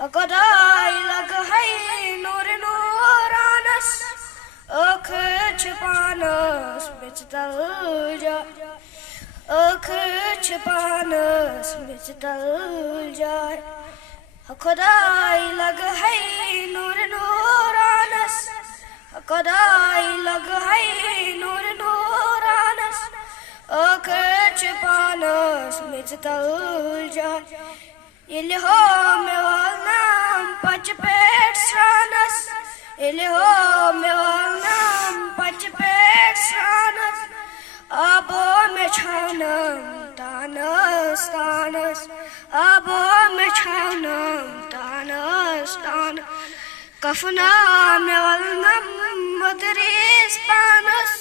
खुदाई लग है नूर नूरानस अख छुपानस बिच तल जाए अख छुपानस बिच तल जाए खुदाई लग है नूर नूरानस खुदाई लग है नूर नूरानस अख छुपानस बिच तल जाए Ili ho me walnam pach pet sranas Ili ho me walnam pach pet sranas Abo me chaunam tanas tanas Abo me chaunam tanas tanas Kafna me walnam madris panas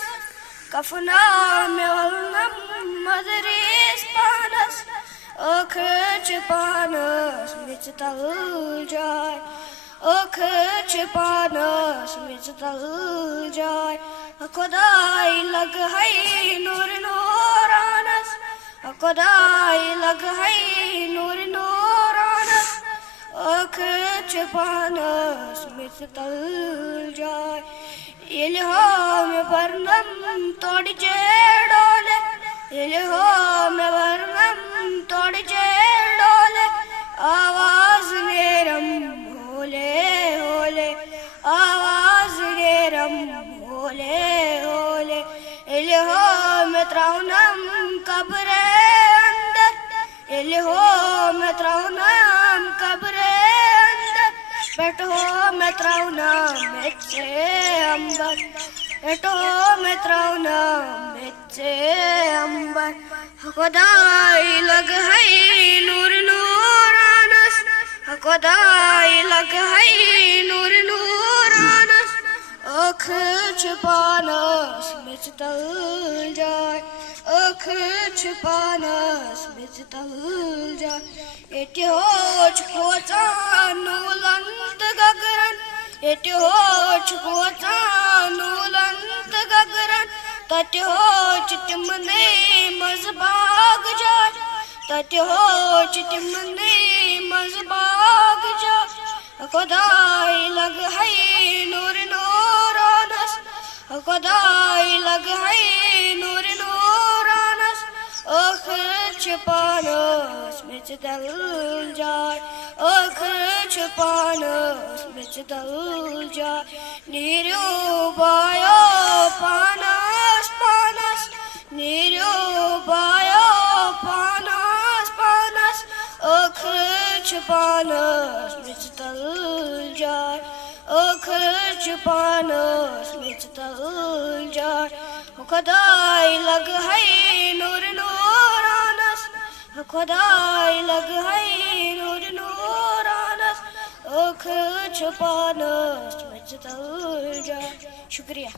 Kafna me walnam madris panas अख छुपानस बिच तल जाए अख छुपानस बिच तल जाए खुदाई लग है नूर नूरानस खुदाई लग है नूर नूरानस अख छुपानस बिच तल जाए इले हो में बरनम तोड़ जेड़ोले इले हो में बरनम तोड़ जेड़ोले आवाज नेरम होले होले आवाज नेरम होले होले इले हो में त्राउनम कब्रे अंदर इले हो में त्राउनम कब्रे अंदर बैठो में त्राउनम मेचे अंबर बैठो में त्राउनम मेचे अंबर खुदाई लग है नूर नूरानस खुदाई लग है नूर नूरानस अख छुपानस बिच तल जाए अख छुपानस बिच तल जाए एटी होच खोचा नूलंत गगरन एटी होच खोचा नूलंत गगरन तट होच तिमने मजबाग जाए तट होच तिमने मजबाग जाए खुदाई लग है नूर नूरानस खुदाई लग है नूर नूरानस अख छुपानस बिच तल जाए अख छुपानस बिच तल जाए नीरो बायो पानस पानस नीरो बायो पानस पानस अख छुपानस बिच तल जाए अख छुपानस बिच तल जाए खुदाई लग है नूर नूरानस खुदाई लग है नूर नूरानस अख छुपानस बिच तल जाए शुक्रिया।